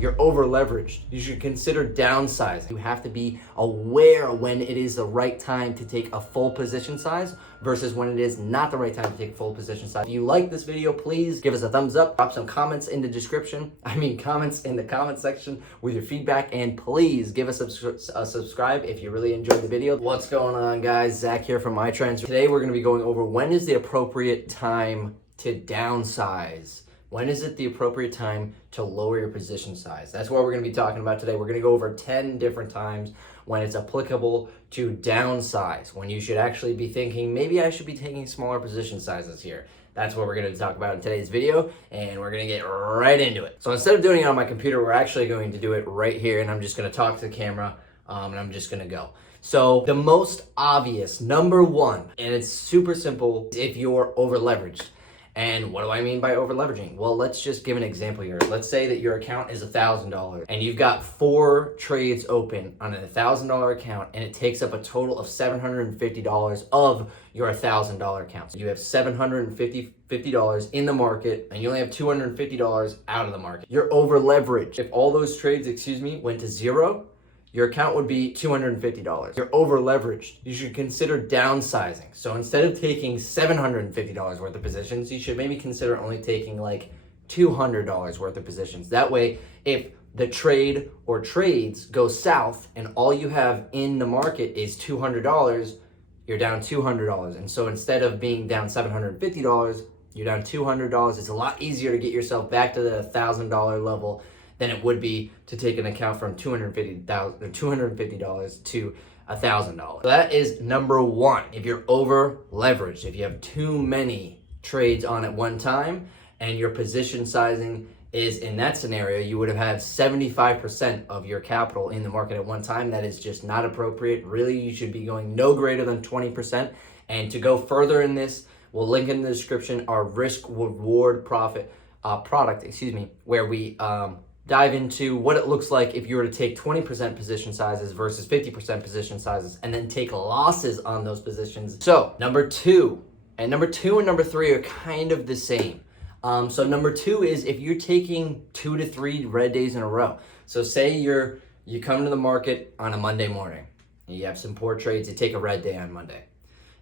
You're over leveraged. You should consider downsizing. You have to be aware when it is the right time to take a full position size versus when it is not the right time to take a full position size. If you like this video, please give us a thumbs up, drop some comments in the comments in the comment section with your feedback, and please give us a subscribe if you really enjoyed the video. What's going on, guys? Zach here from iTrendz. Today we're going to be going over when is the appropriate time to downsize. When is it the appropriate time to lower your position size? That's what we're going to be talking about today. We're going to go over 10 different times when it's applicable to downsize, when you should actually be thinking, maybe I should be taking smaller position sizes here. That's what we're going to talk about in today's video, and we're going to get right into it. So instead of doing it on my computer, we're actually going to do it right here, and I'm just going to talk to the camera, and I'm just going to go. So the most obvious, number one, and it's super simple, if you're over leveraged. And what do I mean by over leveraging? Well, let's just give an example here. Let's say that your account is $1,000 and you've got 4 trades open on an $1,000 account, and it takes up a total of $750 of your $1,000 account. So you have $750 in the market and you only have $250 out of the market. You're over leveraged. If all those trades, went to zero, your account would be $250. You're over leveraged. You should consider downsizing. So instead of taking $750 worth of positions, you should maybe consider only taking like $200 worth of positions. That way, if the trade or trades go south and all you have in the market is $200, you're down $200. And so instead of being down $750, you're down $200. It's a lot easier to get yourself back to the $1,000 level than it would be to take an account from $250 to $1,000. So that is number one. If you're over leveraged, if you have too many trades on at one time and your position sizing is in that scenario, you would have had 75% of your capital in the market at one time. That is just not appropriate. Really, you should be going no greater than 20%. And to go further in this, we'll link in the description our risk reward product, where we dive into what it looks like if you were to take 20% position sizes versus 50% position sizes and then take losses on those positions. So number two and number three are kind of the same. So number two is if you're taking 2 to 3 red days in a row. So say you come to the market on a Monday morning, you have some poor trades, you take a red day on Monday.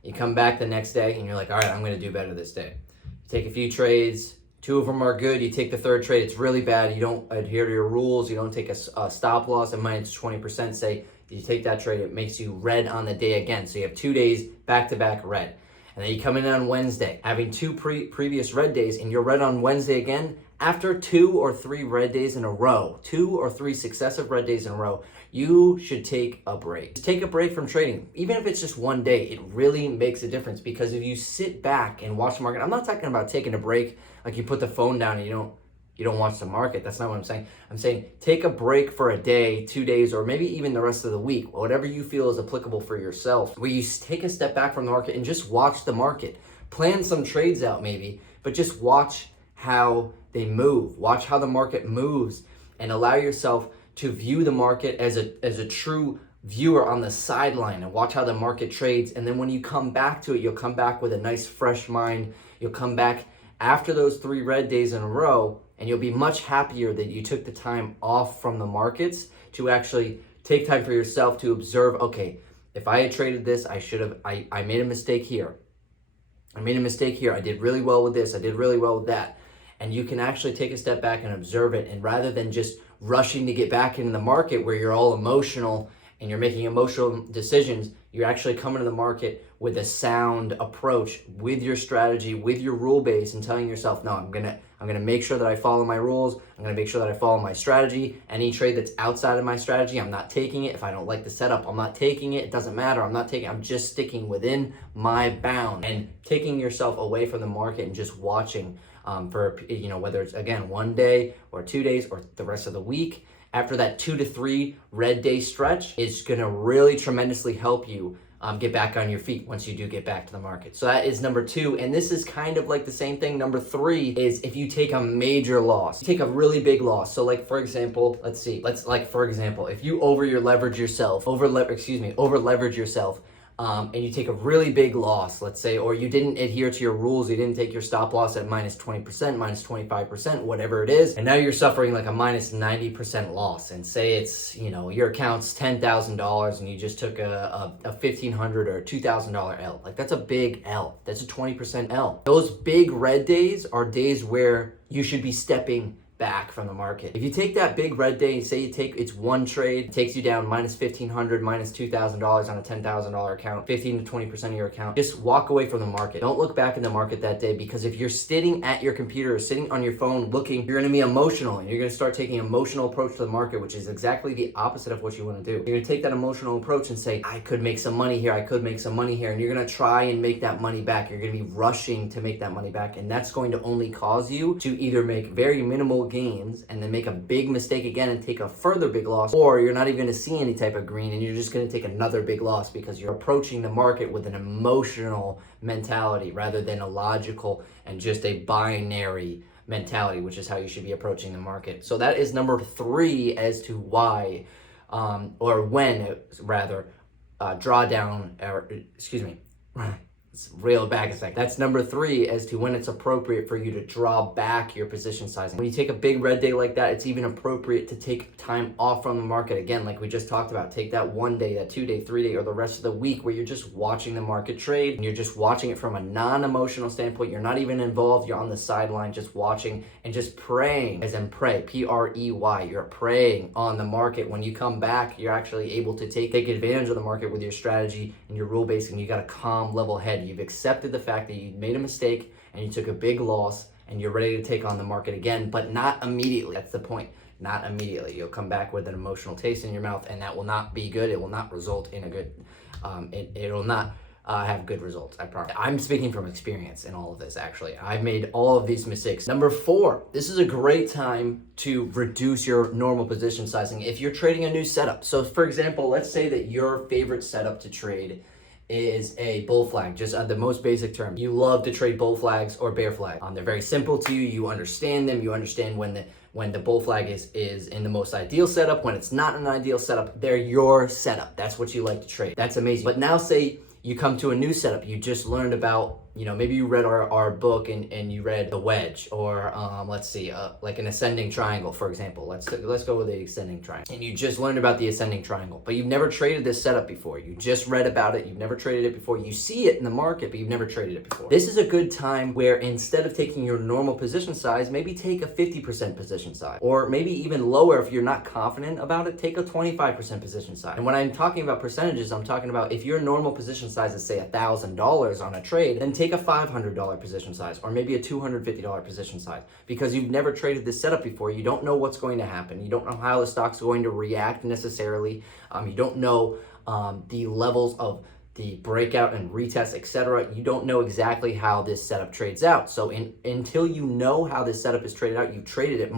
You come back the next day and you're like, all right, I'm going to do better this day. You take a few trades, 2 of them are good. You take the third trade, it's really bad. You don't adhere to your rules. You don't take a stop loss at minus 20%. Say you take that trade, it makes you red on the day again. So you have 2 days back-to-back red. And then you come in on Wednesday, having 2 previous red days, and you're red on Wednesday again. After 2 or 3 red days in a row, 2 or 3 successive red days in a row, you should take a break. Take a break from trading. Even if it's just one day, it really makes a difference, because if you sit back and watch the market, I'm not talking about taking a break like you put the phone down and you don't watch the market. That's not what I'm saying. I'm saying take a break for a day, 2 days, or maybe even the rest of the week, whatever you feel is applicable for yourself, where you take a step back from the market and just watch the market. Plan some trades out maybe, but just watch how they move. Watch how the market moves and allow yourself to view the market as a true viewer on the sideline, and watch how the market trades. And then when you come back to it, you'll come back with a nice fresh mind. You'll come back after those 3 red days in a row, and you'll be much happier that you took the time off from the markets to actually take time for yourself to observe, okay, if I had traded this, I made a mistake here. I made a mistake here. I did really well with this. I did really well with that. And you can actually take a step back and observe it. And rather than just rushing to get back into the market where you're all emotional and you're making emotional decisions, you're actually coming to the market with a sound approach, with your strategy, with your rule base, and telling yourself, no, I'm gonna make sure that I follow my rules. I'm gonna make sure that I follow my strategy. Any trade that's outside of my strategy, I'm not taking it. If I don't like the setup, I'm not taking it. It doesn't matter. I'm just sticking within my bound, and taking yourself away from the market and just watching for, whether it's, again, 1 day or 2 days or the rest of the week. After that 2 to 3 red day stretch, it's going to really tremendously help you get back on your feet once you do get back to the market. So that is number 2. And this is kind of like the same thing. Number 3 is if you take a major loss, you take a really big loss. So like, for example, if you over leverage yourself and you take a really big loss, let's say, or you didn't adhere to your rules, you didn't take your stop loss at minus 20%, minus 25%, whatever it is, and now you're suffering like a minus 90% loss, and say it's, your account's $10,000 and you just took a $1,500 or $2,000 L. Like, that's a big L. That's a 20% L. Those big red days are days where you should be stepping back from the market. If you take that big red day, say it's one trade, it takes you down minus $1,500, minus $2,000 on a $10,000 account, 15 to 20% of your account, just walk away from the market. Don't look back in the market that day, because if you're sitting at your computer or sitting on your phone looking, you're gonna be emotional and you're gonna start taking an emotional approach to the market, which is exactly the opposite of what you wanna do. You're gonna take that emotional approach and say, I could make some money here, I could make some money here, and you're gonna try and make that money back. You're gonna be rushing to make that money back, and that's going to only cause you to either make very minimal gains and then make a big mistake again and take a further big loss, or you're not even going to see any type of green and you're just going to take another big loss because you're approaching the market with an emotional mentality rather than a logical and just a binary mentality, which is how you should be approaching the market. So that is number 3 as to why or when rather drawdown, or excuse me, reel back a second. That's number 3 as to when it's appropriate for you to draw back your position sizing. When you take a big red day like that, it's even appropriate to take time off from the market. Again, like we just talked about, take that 1 day, that 2 day, 3 day, or the rest of the week where you're just watching the market trade and you're just watching it from a non-emotional standpoint. You're not even involved. You're on the sideline just watching and just praying, as in pray, P-R-E-Y. You're praying on the market. When you come back, you're actually able to take advantage of the market with your strategy and your rule base, and you got a calm, level head. You've accepted the fact that you made a mistake and you took a big loss and you're ready to take on the market again, but not immediately. That's the point. Not immediately. You'll come back with an emotional taste in your mouth, and that will not be good. It will not result in a good, it will not have good results, I promise. I'm speaking from experience in all of this, actually. I've made all of these mistakes. Number 4, this is a great time to reduce your normal position sizing if you're trading a new setup. So for example, let's say that your favorite setup to trade is a bull flag, just the most basic term. You love to trade bull flags or bear flag. They're very simple to you. You understand them. You understand when the bull flag is in the most ideal setup, when it's not an ideal setup. They're your setup. That's what you like to trade. That's amazing. But now say you come to a new setup. You just learned about, maybe you read our book and you read the wedge, or let's see, like an ascending triangle, for example. Let's go with the ascending triangle. And you just learned about the ascending triangle, but you've never traded this setup before. You just read about it. You've never traded it before. You see it in the market, but you've never traded it before. This is a good time where instead of taking your normal position size, maybe take a 50% position size, or maybe even lower if you're not confident about it, take a 25% position size. And when I'm talking about percentages, I'm talking about if your normal position size is say $1,000 on a trade, then take a $500 position size, or maybe a $250 position size, because you've never traded this setup before. You don't know what's going to happen. You don't know how the stock's going to react necessarily. You don't know the levels of the breakout and retest, etc. You don't know exactly how this setup trades out. So until you know how this setup is traded out, you've traded it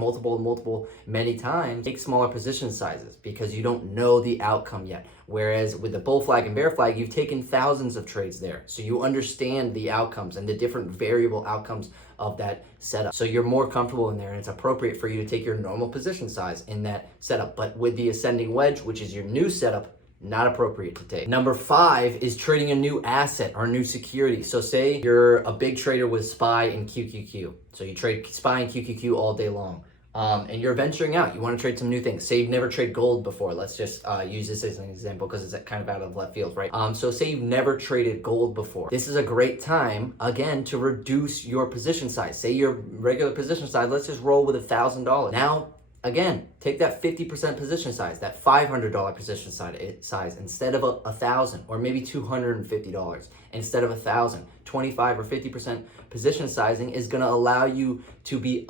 many times, take smaller position sizes because you don't know the outcome yet. Whereas with the bull flag and bear flag, you've taken thousands of trades there. So you understand the outcomes and the different variable outcomes of that setup. So you're more comfortable in there, and it's appropriate for you to take your normal position size in that setup. But with the ascending wedge, which is your new setup, not appropriate to take. Number 5 is trading a new asset or new security. So say you're a big trader with SPY and QQQ. So you trade SPY and QQQ all day long. And you're venturing out. You want to trade some new things. Say you've never traded gold before. Let's just use this as an example because it's kind of out of left field, right? So say you've never traded gold before. This is a great time, again, to reduce your position size. Say your regular position size, let's just roll with $1,000. Now, again, take that 50% position size, that $500 position size instead of $1,000, or maybe $250 instead of $1,000. 25 or 50% position sizing is going to allow you to be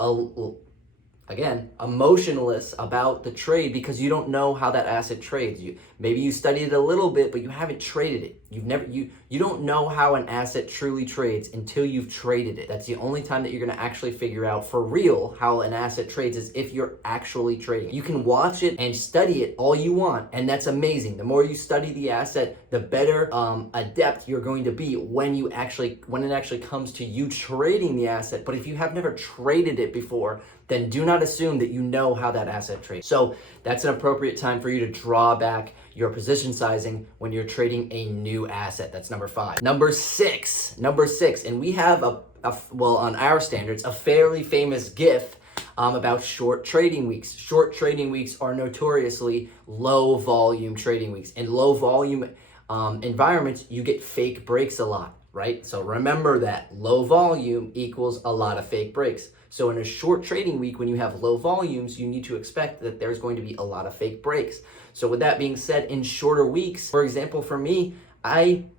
emotionless about the trade because you don't know how that asset trades. Maybe you studied it a little bit, but you haven't traded it. You don't know how an asset truly trades until you've traded it. That's the only time that you're going to actually figure out for real how an asset trades, is if you're actually trading. You can watch it and study it all you want, and that's amazing. The more you study the asset, the better adept you're going to be when it actually comes to you trading the asset. But if you have never traded it before, then do not assume that you know how that asset trades. So that's an appropriate time for you to draw back your position sizing when you're trading a new new asset. That's number 5. Number six, and we have well, on our standards, a fairly famous GIF about short trading weeks. Short trading weeks are notoriously low volume trading weeks. In low volume environments, you get fake breaks a lot, right? So remember that low volume equals a lot of fake breaks. So in a short trading week, when you have low volumes, you need to expect that there's going to be a lot of fake breaks. So with that being said, in shorter weeks, for example, for me,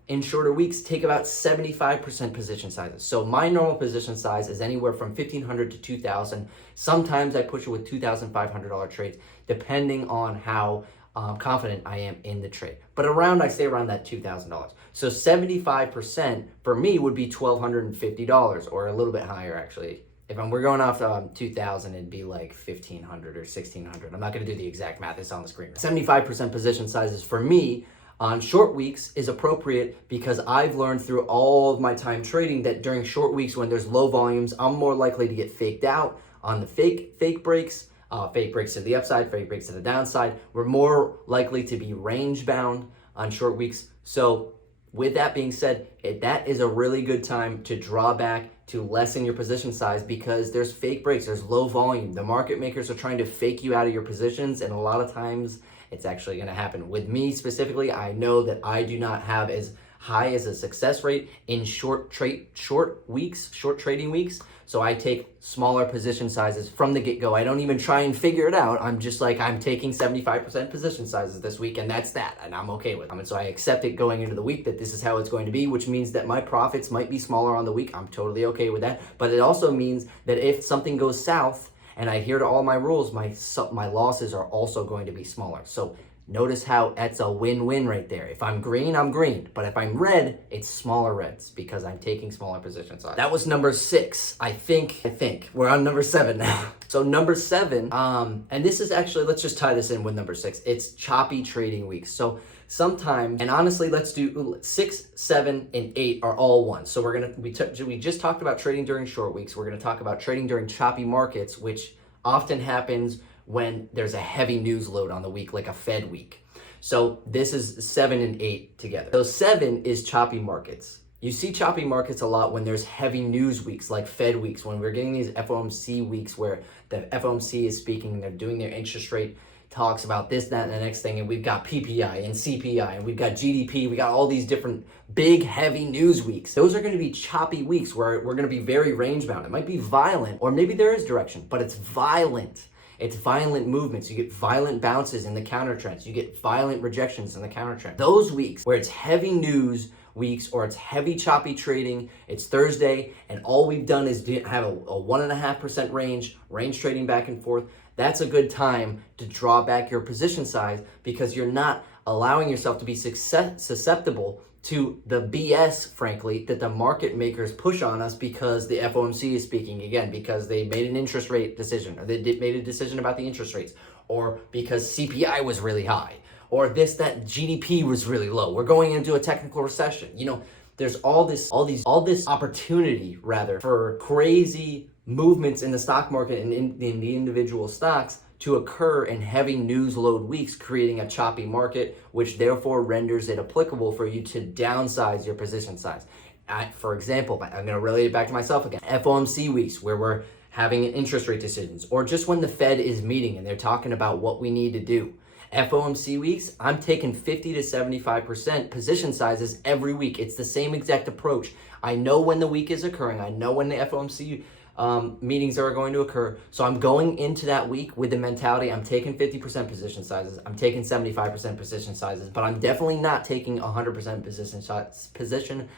in shorter weeks, take about 75% position sizes. So my normal position size is anywhere from $1,500 to $2,000. Sometimes I push it with $2,500 trades, depending on how confident I am in the trade. But I stay around that $2,000. So 75% for me would be $1,250, or a little bit higher actually. If we're going off 2,000, it'd be like 1,500 or 1,600. I'm not going to do the exact math. It's on the screen. 75% position sizes for me on short weeks is appropriate because I've learned through all of my time trading that during short weeks when there's low volumes, I'm more likely to get faked out on the fake breaks, fake breaks to the upside, fake breaks to the downside. We're more likely to be range bound on short weeks. So with that being said, that is a really good time to draw back, to lessen your position size, because there's fake breaks, there's low volume. The market makers are trying to fake you out of your positions, and a lot of times it's actually going to happen. With me specifically, I know that I do not have as high as a success rate in short trading weeks. So I take smaller position sizes from the get-go. I don't even try and figure it out. I'm just like, I'm taking 75% position sizes this week, and that's that, and I'm okay with it. And so I accept it going into the week that this is how it's going to be, which means that my profits might be smaller on the week. I'm totally okay with that. But it also means that if something goes south and I adhere to all my rules, my losses are also going to be smaller. So notice how that's a win-win right there. If I'm green, I'm green. But if I'm red, it's smaller reds because I'm taking smaller position size. That was number 6. I think. We're on number 7 now. So number 7, and this is actually, let's just tie this in with number 6. It's choppy trading weeks. So sometimes, and honestly, let's do 6, 7, and 8 are all one. So we just talked about trading during short weeks. We're gonna talk about trading during choppy markets, which often happens when there's a heavy news load on the week, like a Fed week. So this is 7 and 8 together. So 7 is choppy markets. You see choppy markets a lot when there's heavy news weeks, like Fed weeks, when we're getting these FOMC weeks where the FOMC is speaking and they're doing their interest rate talks about this, that, and the next thing, and we've got PPI and CPI, and we've got GDP, we got all these different big, heavy news weeks. Those are gonna be choppy weeks where we're gonna be very range bound. It might be violent, or maybe there is direction, but it's violent. It's violent movements. You get violent bounces in the counter trends. You get violent rejections in the counter trend. Those weeks where it's heavy news weeks or it's heavy choppy trading, it's Thursday, and all we've done is have a 1.5% range trading back and forth. That's a good time to draw back your position size because you're not allowing yourself to be susceptible to the BS, frankly, that the market makers push on us because the FOMC is speaking again, because they made an interest rate decision, or they made a decision about the interest rates, or because CPI was really high, or that GDP was really low. We're going into a technical recession. There's all this opportunity rather for crazy movements in the stock market and in the individual stocks to occur in heavy news load weeks, creating a choppy market, which therefore renders it applicable for you to downsize your position size. For example, I'm gonna relate it back to myself again. FOMC weeks where we're having interest rate decisions, or just when the Fed is meeting and they're talking about what we need to do. FOMC weeks, I'm taking 50 to 75% position sizes every week. It's the same exact approach. I know when the week is occurring. I know when the FOMC meetings are going to occur. So I'm going into that week with the mentality, I'm taking 50% position sizes, I'm taking 75% position sizes, but I'm definitely not taking 100% position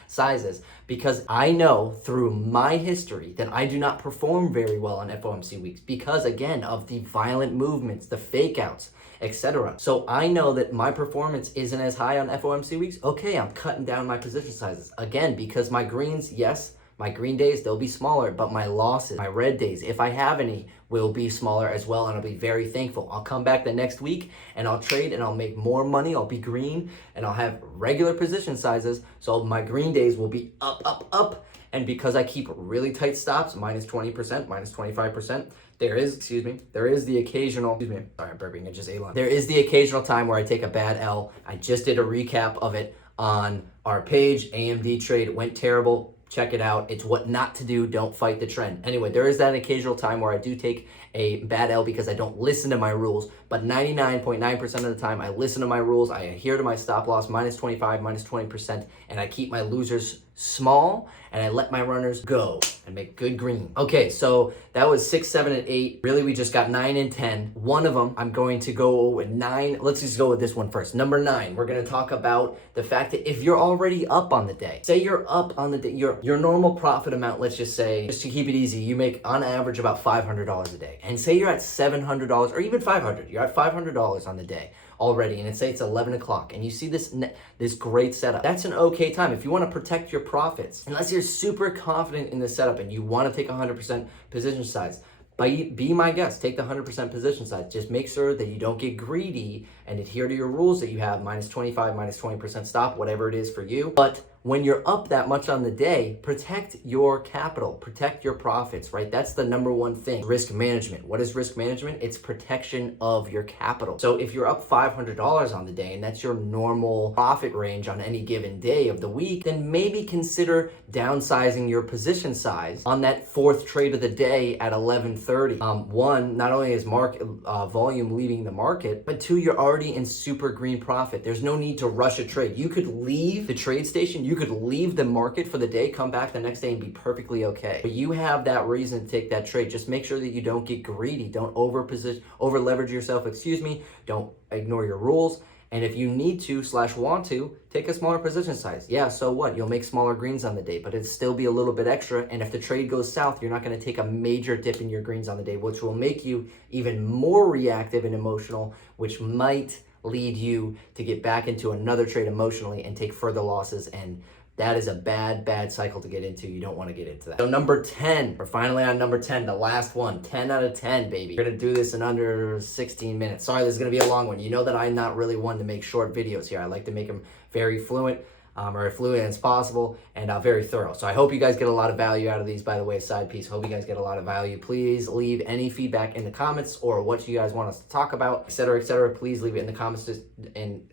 sizes, because I know through my history that I do not perform very well on FOMC weeks because, again, of the violent movements, the fake outs, etc. So I know that my performance isn't as high on FOMC weeks. Okay, I'm cutting down my position sizes. Again, because my greens, yes, my green days, they'll be smaller, but my losses, my red days, if I have any, will be smaller as well, and I'll be very thankful. I'll come back the next week and I'll trade and I'll make more money. I'll be green and I'll have regular position sizes, so my green days will be up. And because I keep really tight stops, minus 20%, minus 25%, there is the occasional, sorry, I'm burping, I just ate lunch. There is the occasional time where I take a bad L. I just did a recap of it on our page. AMD trade went terrible. Check it out. It's what not to do. Don't fight the trend. Anyway, there is that occasional time where I do take a bad L because I don't listen to my rules, but 99.9% of the time I listen to my rules. I adhere to my stop loss, minus 25, minus 20%, and I keep my losers small and I let my runners go and make good green. Okay, so that was 6, 7, and 8. Really, we just got 9 and 10. One of them, I'm going to go with 9. Let's just go with this one first. Number 9, we're gonna talk about the fact that if you're already up on the day, say you're up on the day, your normal profit amount, let's just say, just to keep it easy, you make on average about $500 a day. And say you're at $700 or even $500, you're at $500 on the day already, and say it's 11 o'clock and you see this great setup. That's an okay time. If you want to protect your profits, unless you're super confident in the setup and you want to take 100% position size, be my guest, take the 100% position size. Just make sure that you don't get greedy and adhere to your rules that you have, minus 25, minus 20% stop, whatever it is for you. But when you're up that much on the day, protect your capital, protect your profits, right? That's the number one thing. Risk management. What is risk management? It's protection of your capital. So if you're up $500 on the day and that's your normal profit range on any given day of the week, then maybe consider downsizing your position size on that fourth trade of the day at 11:30. One, not only is market volume leaving the market, but two, you're already in super green profit. There's no need to rush a trade. You could leave the trade station, you could leave the market for the day, come back the next day and be perfectly okay. But you have that reason to take that trade. Just make sure that you don't get greedy. Don't over leverage yourself, Don't ignore your rules. And if you need to / want to, take a smaller position size. Yeah, so what? You'll make smaller greens on the day, but it'll still be a little bit extra. And if the trade goes south, you're not going to take a major dip in your greens on the day, which will make you even more reactive and emotional, which might lead you to get back into another trade emotionally and take further losses. And that is a bad cycle to get into. You don't want to get into that. So number 10, we're finally on number 10, the last one. 10 out of 10, baby. We're going to do this in under 16 minutes. Sorry, this is going to be a long one. You know that I'm not really one to make short videos here. I like to make them very fluent, or as fluent as possible, and very thorough. So I hope you guys get a lot of value out of these. By the way, side piece, hope you guys get a lot of value. Please leave any feedback in the comments or what you guys want us to talk about, etc., etc. Please leave it in the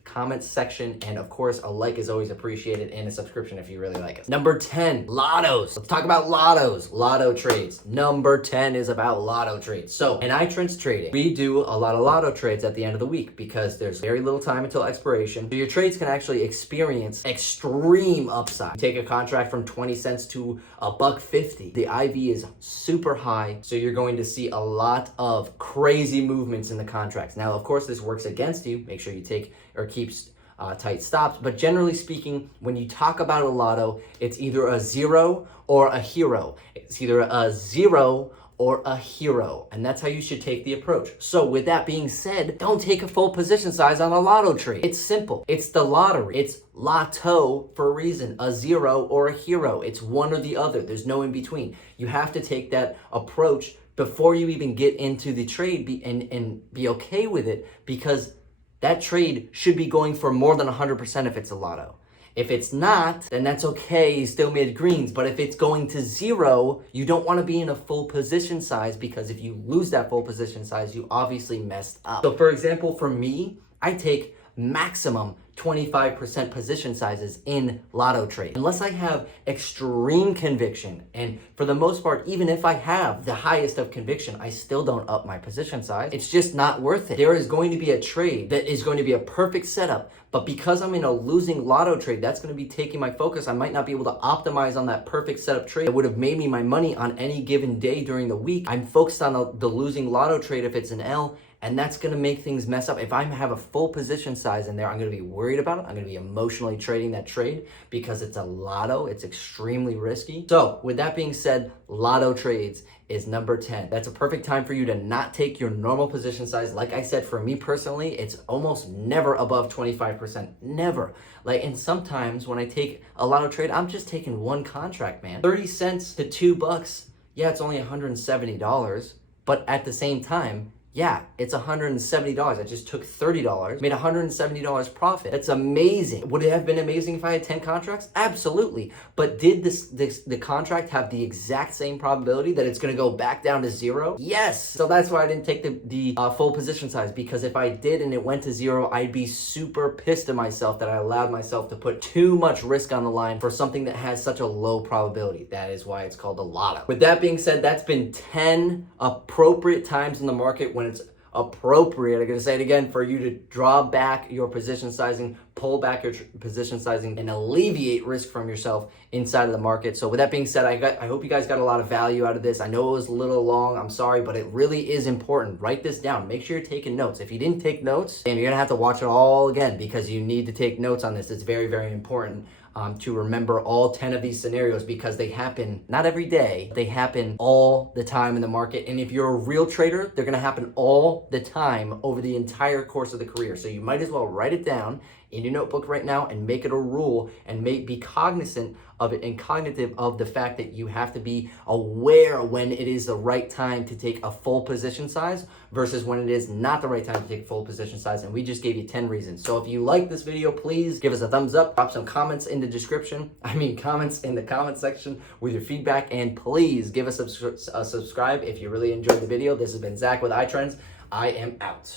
comments section. And of course, a like is always appreciated and a subscription if you really like us. Number 10, lottos. Let's talk about lottos, lotto trades. Number 10 is about lotto trades. So in iTrendz trading, we do a lot of lotto trades at the end of the week because there's very little time until expiration. So your trades can actually experience extreme upside. Take a contract from 20 cents to $1.50. The IV is super high, so you're going to see a lot of crazy movements in the contracts. Now, of course, this works against you. Make sure you take or keep tight stops. But generally speaking, when you talk about a lotto, it's either a zero or a hero. It's either a zero or a hero. And that's how you should take the approach. So with that being said, don't take a full position size on a lotto trade. It's simple. It's the lottery. It's lotto for a reason, a zero or a hero. It's one or the other. There's no in between. You have to take that approach before you even get into the trade and be okay with it, because that trade should be going for more than 100% if it's a lotto. If it's not, then that's okay, you still made greens. But if it's going to zero, you don't want to be in a full position size, because if you lose that full position size, you obviously messed up. So for example, for me, I take maximum 25% position sizes in lotto trade. Unless I have extreme conviction, and for the most part, even if I have the highest of conviction, I still don't up my position size. It's just not worth it. There is going to be a trade that is going to be a perfect setup, but because I'm in a losing lotto trade, that's going to be taking my focus. I might not be able to optimize on that perfect setup trade that would have made me my money on any given day during the week. I'm focused on the losing lotto trade if it's an L, and that's going to make things mess up. If I have a full position size in there, I'm going to be worried about it. I'm going to be emotionally trading that trade because it's a lotto. It's extremely risky. So with that being said, lotto trades is number 10. That's a perfect time for you to not take your normal position size. Like I said, for me personally, it's almost never above 25%. Never. And sometimes when I take a lotto trade, I'm just taking one contract, man. 30 cents to $2. Yeah, it's only $170. But at the same time, Yeah, it's $170. I just took $30, made $170 profit. That's amazing. Would it have been amazing if I had 10 contracts? Absolutely. But did the contract have the exact same probability that it's going to go back down to zero? Yes. So that's why I didn't take the full position size, because if I did and it went to zero, I'd be super pissed at myself that I allowed myself to put too much risk on the line for something that has such a low probability. That is why it's called a lotto. With that being said, that's been 10 appropriate times in the market when it's appropriate, I'm going to say it again, for you to draw back your position sizing, pull back your position sizing, and alleviate risk from yourself inside of the market. So with that being said, I hope you guys got a lot of value out of this. I know it was a little long, I'm sorry, but it really is important. Write this down. Make sure you're taking notes. If you didn't take notes, then you're going to have to watch it all again, because you need to take notes on this. It's very, very important to remember all 10 of these scenarios, because they happen not every day, they happen all the time in the market. And if you're a real trader, they're going to happen all the time over the entire course of the career. So you might as well write it down in your notebook right now and make it a rule, and be cognizant of it and cognitive of the fact that you have to be aware when it is the right time to take a full position size versus when it is not the right time to take full position size. And we just gave you 10 reasons. So if you like this video, please give us a thumbs up, drop some comments in the comments in the comment section with your feedback, and please give us a subscribe if you really enjoyed the video. This has been Zach with iTrendz. I am out.